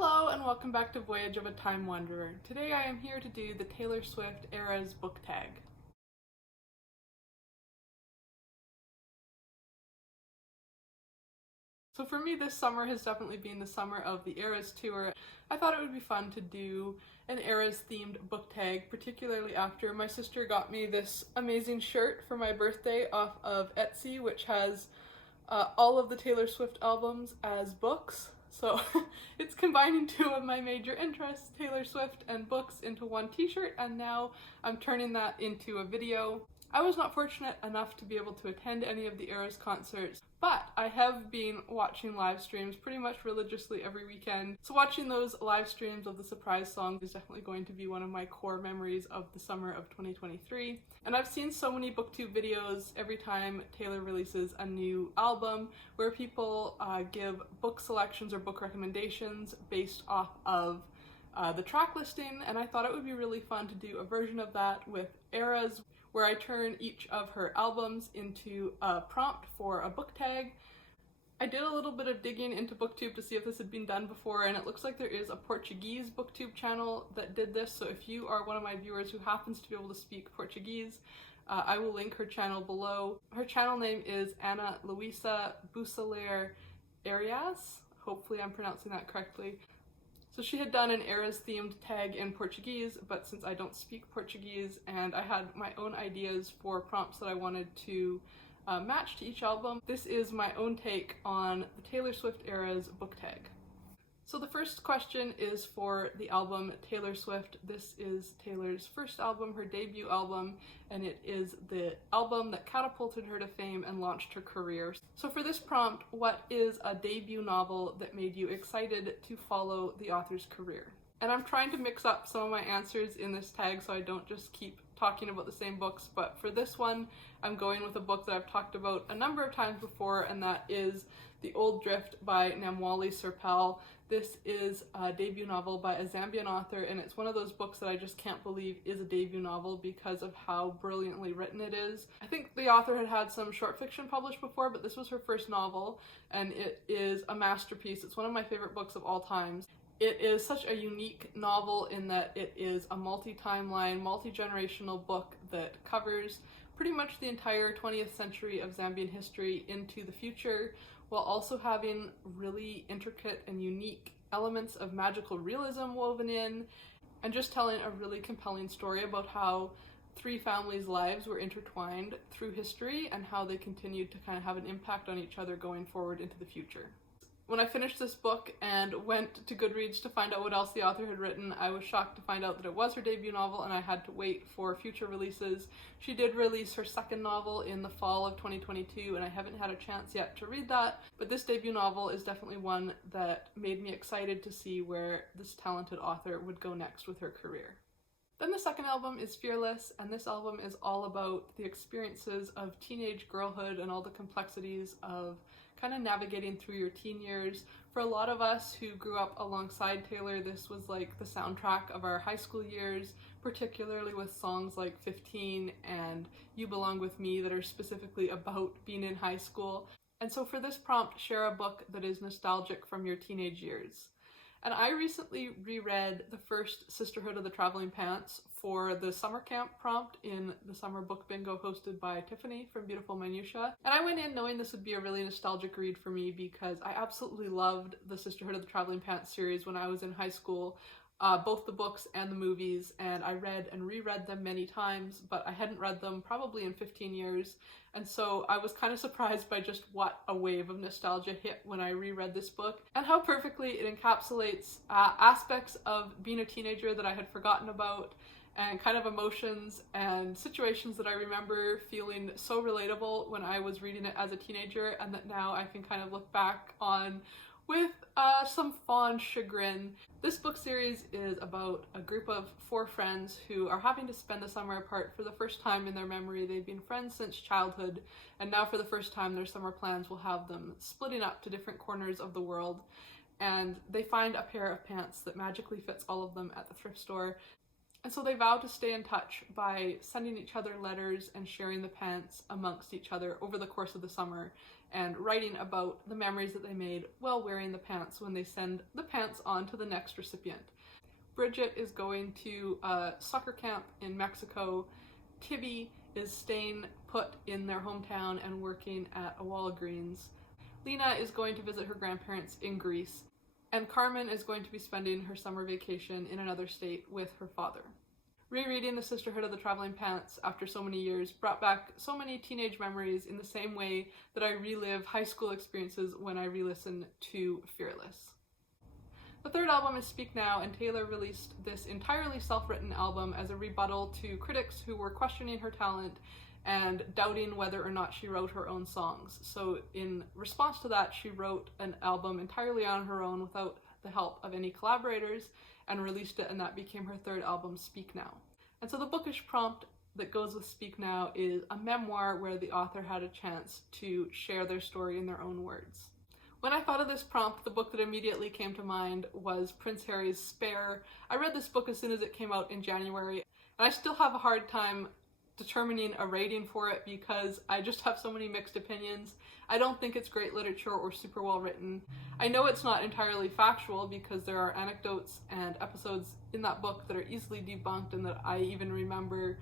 Hello and welcome back to Voyage of a Time Wanderer. Today I am here to do the Taylor Swift Eras book tag. So for me, this summer has definitely been the summer of the Eras tour. I thought it would be fun to do an Eras themed book tag, particularly after my sister got me this amazing shirt for my birthday off of Etsy, which has all of the Taylor Swift albums as books. So it's combining two of my major interests, Taylor Swift and books, into one t-shirt, and now I'm turning that into a video. I was not fortunate enough to be able to attend any of the Eras concerts, but I have been watching live streams pretty much religiously every weekend. So watching those live streams of the surprise songs is definitely going to be one of my core memories of the summer of 2023. And I've seen so many Booktube videos every time Taylor releases a new album where people give book selections or book recommendations based off of the track listing, and I thought it would be really fun to do a version of that with Eras, where I turn each of her albums into a prompt for a book tag. I did a little bit of digging into Booktube to see if this had been done before, and it looks like there is a Portuguese Booktube channel that did this, so if you are one of my viewers who happens to be able to speak Portuguese, I will link her channel below. Her channel name is Ana Luisa Buceler Arias. Hopefully I'm pronouncing that correctly. So she had done an Eras themed tag in Portuguese, but since I don't speak Portuguese and I had my own ideas for prompts that I wanted to match to each album, this is my own take on the Taylor Swift Eras book tag. So the first question is for the album Taylor Swift. This is Taylor's first album, her debut album, and it is the album that catapulted her to fame and launched her career. So for this prompt, what is a debut novel that made you excited to follow the author's career? And I'm trying to mix up some of my answers in this tag so I don't just keep talking about the same books, but for this one, I'm going with a book that I've talked about a number of times before, and that is The Old Drift by Namwali Serpal. This is a debut novel by a Zambian author, and it's one of those books that I just can't believe is a debut novel because of how brilliantly written it is. I think the author had had some short fiction published before, but this was her first novel, and it is a masterpiece. It's one of my favorite books of all time. It is such a unique novel in that it is a multi-timeline, multi-generational book that covers pretty much the entire 20th century of Zambian history into the future, while also having really intricate and unique elements of magical realism woven in, and just telling a really compelling story about how three families' lives were intertwined through history and how they continued to kind of have an impact on each other going forward into the future. When I finished this book and went to Goodreads to find out what else the author had written, I was shocked to find out that it was her debut novel and I had to wait for future releases. She did release her second novel in the fall of 2022 and I haven't had a chance yet to read that, but this debut novel is definitely one that made me excited to see where this talented author would go next with her career. Then the second album is Fearless, and this album is all about the experiences of teenage girlhood and all the complexities of kind of navigating through your teen years. For a lot of us who grew up alongside Taylor, this was like the soundtrack of our high school years, particularly with songs like 15 and You Belong With Me that are specifically about being in high school. And so for this prompt, share a book that is nostalgic from your teenage years. And I recently reread the first Sisterhood of the Traveling Pants for the summer camp prompt in the summer book bingo hosted by Tiffany from Beautiful Minutia. And I went in knowing this would be a really nostalgic read for me because I absolutely loved the Sisterhood of the Traveling Pants series when I was in high school. Both the books and the movies, and I read and reread them many times, but I hadn't read them probably in 15 years, and so I was kind of surprised by just what a wave of nostalgia hit when I reread this book, and how perfectly it encapsulates aspects of being a teenager that I had forgotten about, and kind of emotions and situations that I remember feeling so relatable when I was reading it as a teenager, and that now I can kind of look back on with some fond chagrin. This book series is about a group of 4 friends who are having to spend the summer apart for the first time in their memory. They've been friends since childhood, and now for the first time their summer plans will have them splitting up to different corners of the world. And they find a pair of pants that magically fits all of them at the thrift store. And so they vow to stay in touch by sending each other letters and sharing the pants amongst each other over the course of the summer, and writing about the memories that they made while wearing the pants when they send the pants on to the next recipient. Bridget is going to a soccer camp in Mexico. Tibby is staying put in their hometown and working at a Walgreens. Lena is going to visit her grandparents in Greece. And Carmen is going to be spending her summer vacation in another state with her father. Rereading The Sisterhood of the Traveling Pants after so many years brought back so many teenage memories in the same way that I relive high school experiences when I re-listen to Fearless. The third album is Speak Now, and Taylor released this entirely self-written album as a rebuttal to critics who were questioning her talent and doubting whether or not she wrote her own songs. So in response to that, she wrote an album entirely on her own without the help of any collaborators and released it, and that became her third album, Speak Now. And so the bookish prompt that goes with Speak Now is a memoir where the author had a chance to share their story in their own words. When I thought of this prompt, the book that immediately came to mind was Prince Harry's Spare. I read this book as soon as it came out in January, and I still have a hard time determining a rating for it because I just have so many mixed opinions. I don't think it's great literature or super well written. I know it's not entirely factual because there are anecdotes and episodes in that book that are easily debunked and that I even remember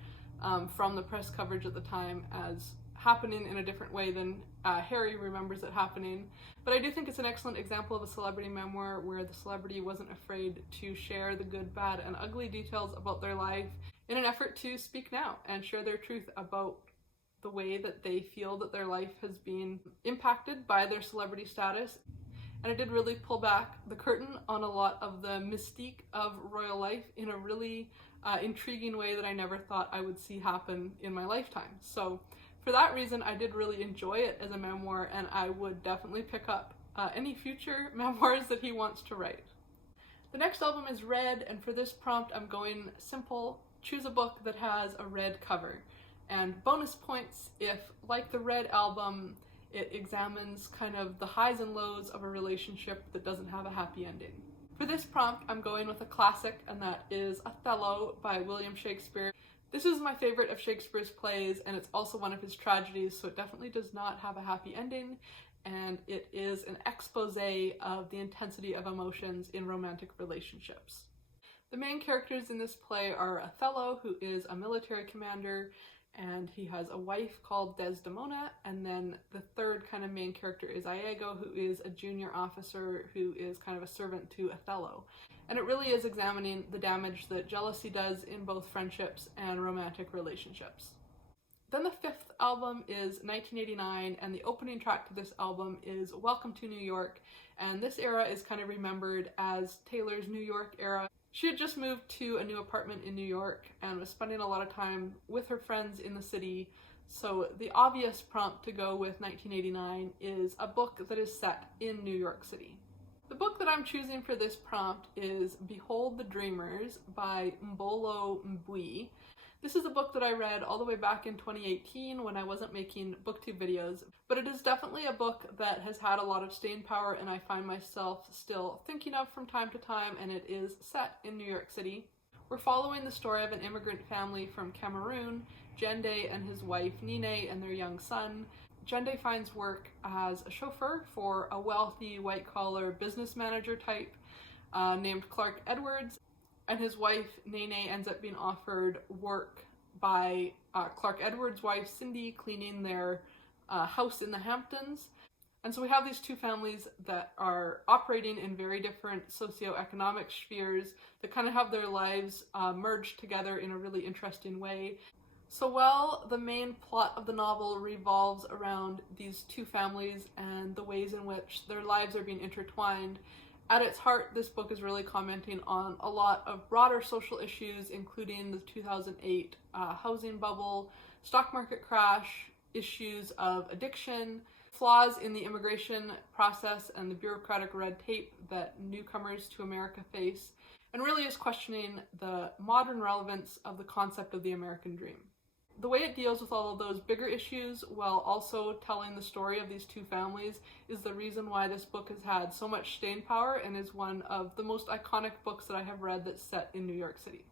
from the press coverage at the time as happening in a different way than Harry remembers it happening. But I do think it's an excellent example of a celebrity memoir where the celebrity wasn't afraid to share the good, bad, and ugly details about their life in an effort to speak now and share their truth about the way that they feel that their life has been impacted by their celebrity status. And it did really pull back the curtain on a lot of the mystique of royal life in a really intriguing way that I never thought I would see happen in my lifetime. So for that reason, I did really enjoy it as a memoir, and I would definitely pick up any future memoirs that he wants to write. The next album is Red, and for this prompt I'm going simple. Choose a book that has a red cover. And bonus points if, like the Red album, it examines kind of the highs and lows of a relationship that doesn't have a happy ending. For this prompt, I'm going with a classic, and that is Othello by William Shakespeare. This is my favorite of Shakespeare's plays, and it's also one of his tragedies, so it definitely does not have a happy ending, and it is an expose of the intensity of emotions in romantic relationships. The main characters in this play are Othello, who is a military commander, and he has a wife called Desdemona, and then the third kind of main character is Iago, who is a junior officer who is kind of a servant to Othello. And it really is examining the damage that jealousy does in both friendships and romantic relationships. Then the fifth album is 1989, and the opening track to this album is Welcome to New York, and this era is kind of remembered as Taylor's New York era. She had just moved to a new apartment in New York and was spending a lot of time with her friends in the city, so the obvious prompt to go with 1989 is a book that is set in New York City. The book that I'm choosing for this prompt is Behold the Dreamers by Mbolo Mbui. This is a book that I read all the way back in 2018 when I wasn't making Booktube videos, but it is definitely a book that has had a lot of staying power and I find myself still thinking of from time to time, and it is set in New York City. We're following the story of an immigrant family from Cameroon, Jende and his wife Nine and their young son. Jende finds work as a chauffeur for a wealthy white-collar business manager type named Clark Edwards, and his wife Nene ends up being offered work by Clark Edwards' wife Cindy cleaning their house in the Hamptons. And so we have these two families that are operating in very different socioeconomic spheres that kind of have their lives merged together in a really interesting way. So while the main plot of the novel revolves around these two families and the ways in which their lives are being intertwined, at its heart, this book is really commenting on a lot of broader social issues, including the 2008 housing bubble, stock market crash, issues of addiction, flaws in the immigration process and the bureaucratic red tape that newcomers to America face, and really is questioning the modern relevance of the concept of the American dream. The way it deals with all of those bigger issues while also telling the story of these two families is the reason why this book has had so much staying power and is one of the most iconic books that I have read that's set in New York City.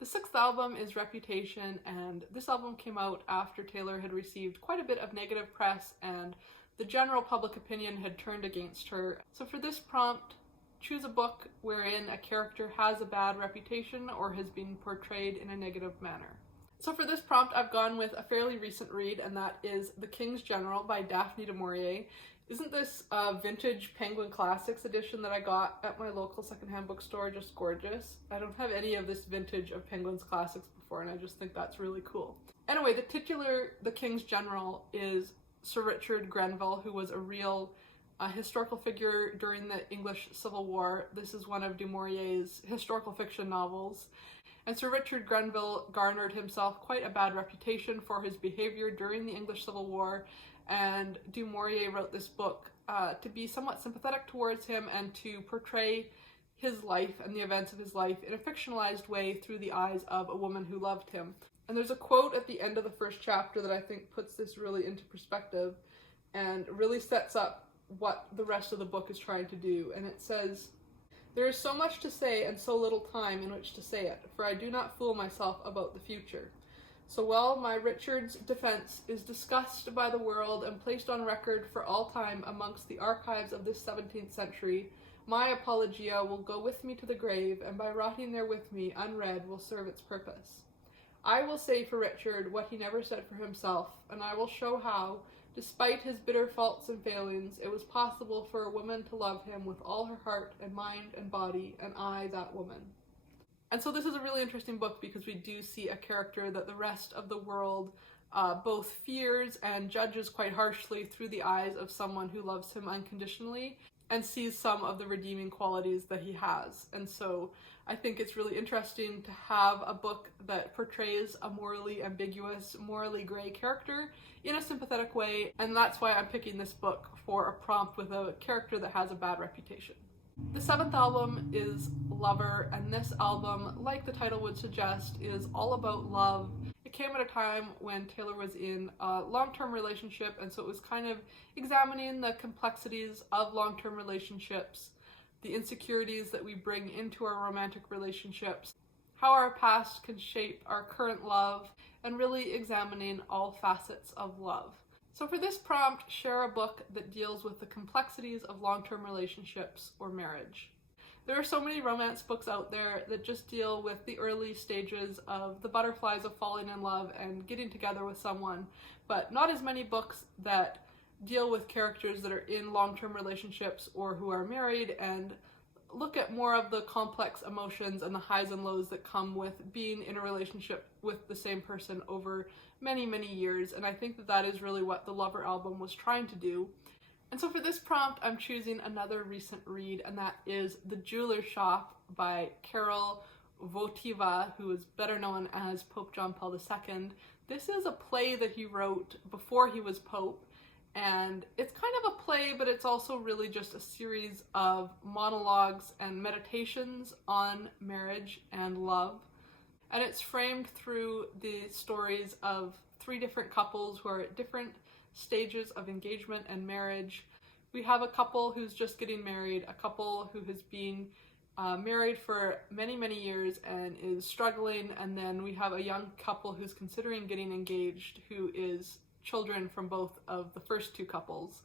The sixth album is Reputation, and this album came out after Taylor had received quite a bit of negative press and the general public opinion had turned against her. So for this prompt, choose a book wherein a character has a bad reputation or has been portrayed in a negative manner. So for this prompt, I've gone with a fairly recent read, and that is The King's General by Daphne du Maurier. Isn't this vintage Penguin Classics edition that I got at my local secondhand bookstore just gorgeous? I don't have any of this vintage of Penguin's Classics before, and I just think that's really cool. Anyway, the titular The King's General is Sir Richard Grenville, who was a real historical figure during the English Civil War. This is one of du Maurier's historical fiction novels. And Sir Richard Grenville garnered himself quite a bad reputation for his behavior during the English Civil War, and du Maurier wrote this book to be somewhat sympathetic towards him and to portray his life and the events of his life in a fictionalized way through the eyes of a woman who loved him. And there's a quote at the end of the first chapter that I think puts this really into perspective and really sets up what the rest of the book is trying to do. And it says, "There is so much to say and so little time in which to say it, for I do not fool myself about the future. So while my Richard's defense is discussed by the world and placed on record for all time amongst the archives of this 17th century, my apologia will go with me to the grave, and by rotting there with me, unread, will serve its purpose. I will say for Richard what he never said for himself, and I will show how, despite his bitter faults and failings, it was possible for a woman to love him with all her heart and mind and body, and I that woman." And so this is a really interesting book because we do see a character that the rest of the world both fears and judges quite harshly through the eyes of someone who loves him unconditionally and sees some of the redeeming qualities that he has. And so I think it's really interesting to have a book that portrays a morally ambiguous, morally gray character in a sympathetic way, and that's why I'm picking this book for a prompt with a character that has a bad reputation. The seventh album is Lover, and this album, like the title would suggest, is all about love. It came at a time when Taylor was in a long-term relationship, and so it was kind of examining the complexities of long-term relationships, the insecurities that we bring into our romantic relationships, how our past can shape our current love, and really examining all facets of love. So for this prompt, share a book that deals with the complexities of long-term relationships or marriage. There are so many romance books out there that just deal with the early stages of the butterflies of falling in love and getting together with someone, but not as many books that deal with characters that are in long-term relationships or who are married and look at more of the complex emotions and the highs and lows that come with being in a relationship with the same person over many, many years. And I think that that is really what the Lover album was trying to do. And so for this prompt, I'm choosing another recent read, and that is The Jeweler's Shop by Karol Wojtyła, who is better known as Pope John Paul II. This is a play that he wrote before he was Pope, and it's kind of a play, but it's also really just a series of monologues and meditations on marriage and love. And it's framed through the stories of three different couples who are at different stages of engagement and marriage. We have a couple who's just getting married, a couple who has been married for many, many years and is struggling, and then we have a young couple who's considering getting engaged, who is children from both of the first two couples.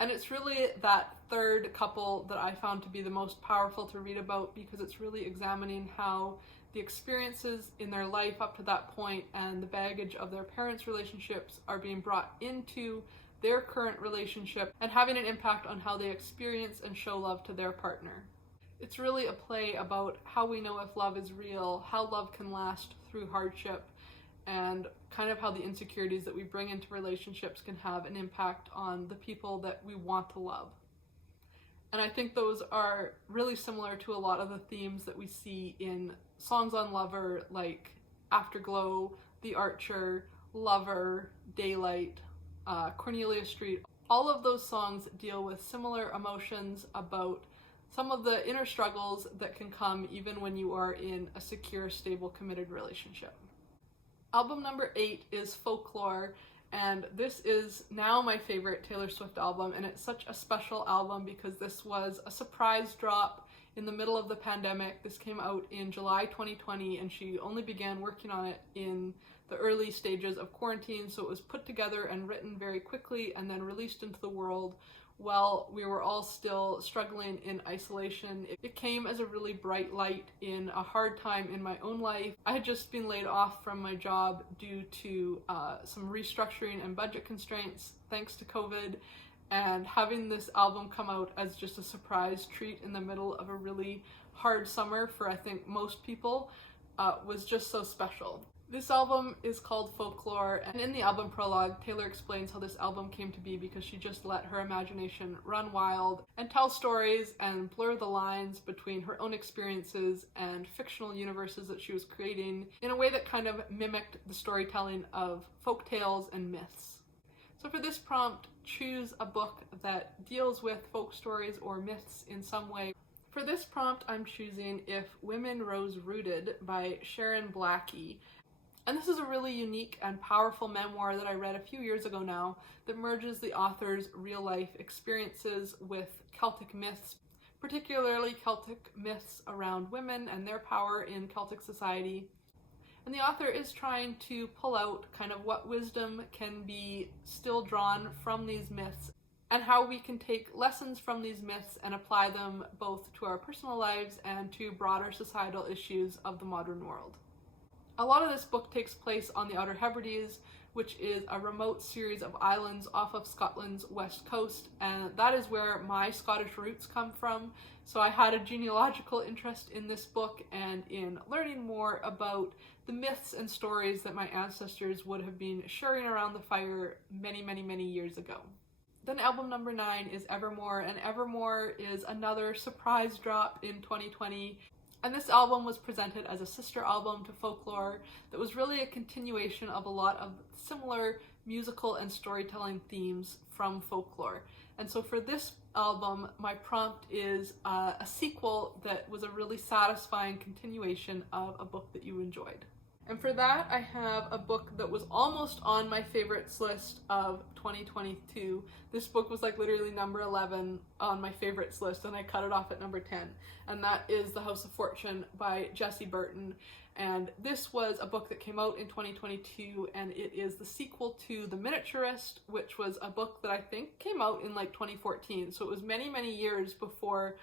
And it's really that third couple that I found to be the most powerful to read about, because it's really examining how the experiences in their life up to that point and the baggage of their parents' relationships are being brought into their current relationship and having an impact on how they experience and show love to their partner. It's really a play about how we know if love is real, how love can last through hardship, and kind of how the insecurities that we bring into relationships can have an impact on the people that we want to love. And I think those are really similar to a lot of the themes that we see in songs on Lover, like Afterglow, The Archer, Lover, Daylight, Cornelia Street. All of those songs deal with similar emotions about some of the inner struggles that can come even when you are in a secure, stable, committed relationship. Album number 8 is Folklore, and this is now my favorite Taylor Swift album, and it's such a special album because this was a surprise drop in the middle of the pandemic. This came out in July 2020, and she only began working on it in the early stages of quarantine, so it was put together and written very quickly and then released into the world while we were all still struggling in isolation. It came as a really bright light in a hard time in my own life. I had just been laid off from my job due to some restructuring and budget constraints thanks to COVID, and having this album come out as just a surprise treat in the middle of a really hard summer for I think most people was just so special. This album is called Folklore, and in the album prologue, Taylor explains how this album came to be because she just let her imagination run wild and tell stories and blur the lines between her own experiences and fictional universes that she was creating in a way that kind of mimicked the storytelling of folk tales and myths. So for this prompt, choose a book that deals with folk stories or myths in some way. For this prompt, I'm choosing If Women Rose Rooted by Sharon Blackie. And this is a really unique and powerful memoir that I read a few years ago now that merges the author's real-life experiences with Celtic myths, particularly Celtic myths around women and their power in Celtic society. And the author is trying to pull out kind of what wisdom can be still drawn from these myths and how we can take lessons from these myths and apply them both to our personal lives and to broader societal issues of the modern world. A lot of this book takes place on the Outer Hebrides, which is a remote series of islands off of Scotland's west coast, and that is where my Scottish roots come from. So I had a genealogical interest in this book and in learning more about the myths and stories that my ancestors would have been sharing around the fire many years ago. Then album number 9 is Evermore, and Evermore is another surprise drop in 2020. And this album was presented as a sister album to Folklore that was really a continuation of a lot of similar musical and storytelling themes from Folklore. And so for this album, my prompt is a sequel that was a really satisfying continuation of a book that you enjoyed. And for that, I have a book that was almost on my favorites list of 2022. This book was like literally number 11 on my favorites list, and I cut it off at number 10. And that is The House of Fortune by Jessie Burton. And this was a book that came out in 2022, and it is the sequel to The Miniaturist, which was a book that I think came out in like 2014. So it was many years before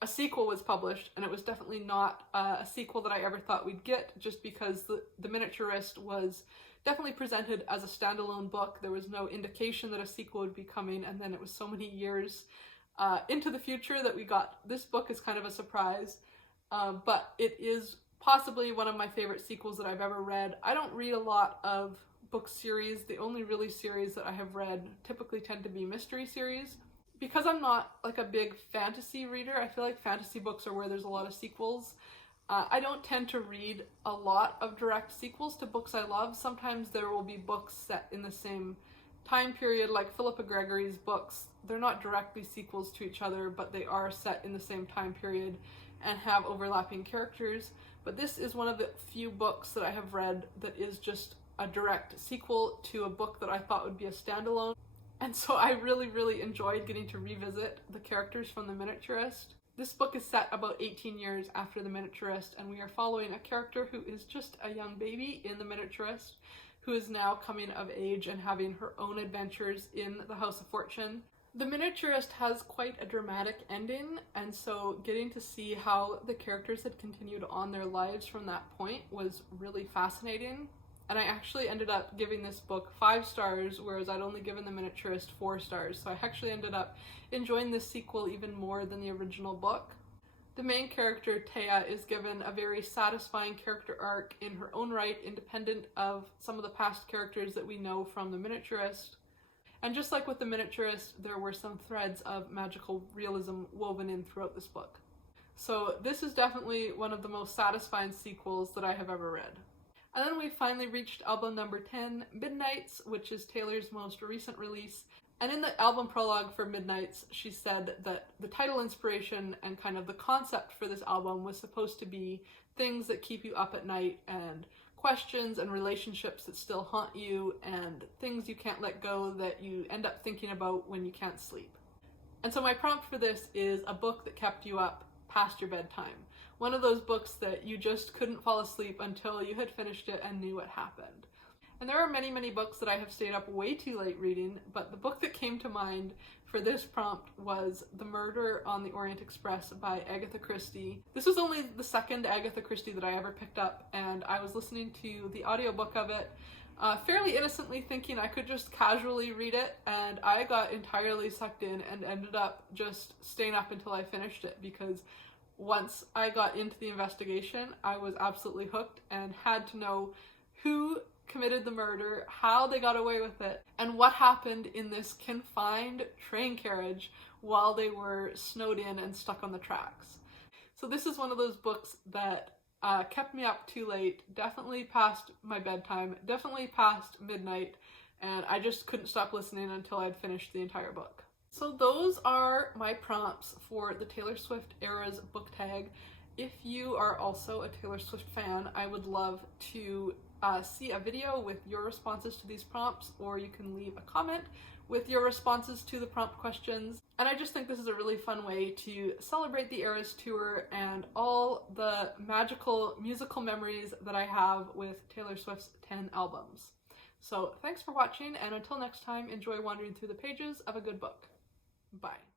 a sequel was published, and it was definitely not a sequel that I ever thought we'd get, just because the Miniaturist was definitely presented as a standalone book. There was no indication that a sequel would be coming, and then it was so many years into the future that we got this book as kind of a surprise, but it is possibly one of my favorite sequels that I've ever read. I don't read a lot of book series. The only really series that I have read typically tend to be mystery series. Because I'm not like a big fantasy reader, I feel like fantasy books are where there's a lot of sequels. I don't tend to read a lot of direct sequels to books I love. Sometimes there will be books set in the same time period, like Philippa Gregory's books. They're not directly sequels to each other, but they are set in the same time period and have overlapping characters. But this is one of the few books that I have read that is just a direct sequel to a book that I thought would be a standalone. And so I really enjoyed getting to revisit the characters from The Miniaturist. This book is set about 18 years after The Miniaturist, and we are following a character who is just a young baby in The Miniaturist, who is now coming of age and having her own adventures in the House of Fortune. The Miniaturist has quite a dramatic ending, and so getting to see how the characters had continued on their lives from that point was really fascinating. And I actually ended up giving this book 5 stars, whereas I'd only given The Miniaturist 4 stars. So I actually ended up enjoying this sequel even more than the original book. The main character, Taya, is given a very satisfying character arc in her own right, independent of some of the past characters that we know from The Miniaturist. And just like with The Miniaturist, there were some threads of magical realism woven in throughout this book. So this is definitely one of the most satisfying sequels that I have ever read. And then we finally reached album number 10, Midnights, which is Taylor's most recent release. And in the album prologue for Midnights, she said that the title inspiration and kind of the concept for this album was supposed to be things that keep you up at night, and questions and relationships that still haunt you, and things you can't let go that you end up thinking about when you can't sleep. And so my prompt for this is a book that kept you up past your bedtime. One of those books that you just couldn't fall asleep until you had finished it and knew what happened. And there are many, many books that I have stayed up way too late reading, but the book that came to mind for this prompt was The Murder on the Orient Express by Agatha Christie. This was only the second Agatha Christie that I ever picked up, and I was listening to the audiobook of it fairly innocently, thinking I could just casually read it, and I got entirely sucked in and ended up just staying up until I finished it, because once I got into the investigation, I was absolutely hooked and had to know who committed the murder, how they got away with it, and what happened in this confined train carriage while they were snowed in and stuck on the tracks. So this is one of those books that kept me up too late, definitely past my bedtime, definitely past midnight, and I just couldn't stop listening until I'd finished the entire book. So those are my prompts for the Taylor Swift Eras book tag. If you are also a Taylor Swift fan, I would love to see a video with your responses to these prompts, or you can leave a comment with your responses to the prompt questions. And I just think this is a really fun way to celebrate the Eras tour and all the magical musical memories that I have with Taylor Swift's 10 albums. So thanks for watching, and until next time, enjoy wandering through the pages of a good book. Bye.